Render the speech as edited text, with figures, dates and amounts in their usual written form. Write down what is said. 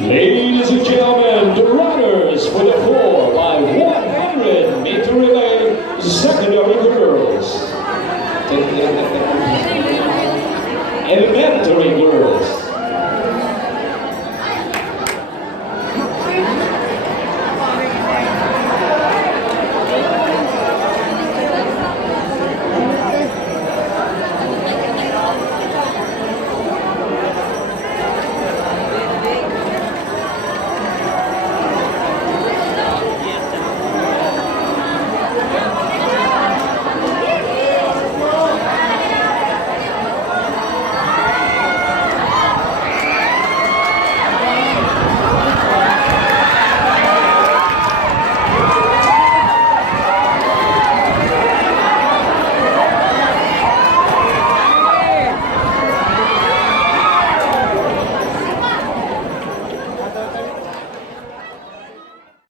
Ladies and gentlemen, the runners for the 4 by 100 meter relay secondary girls. And the men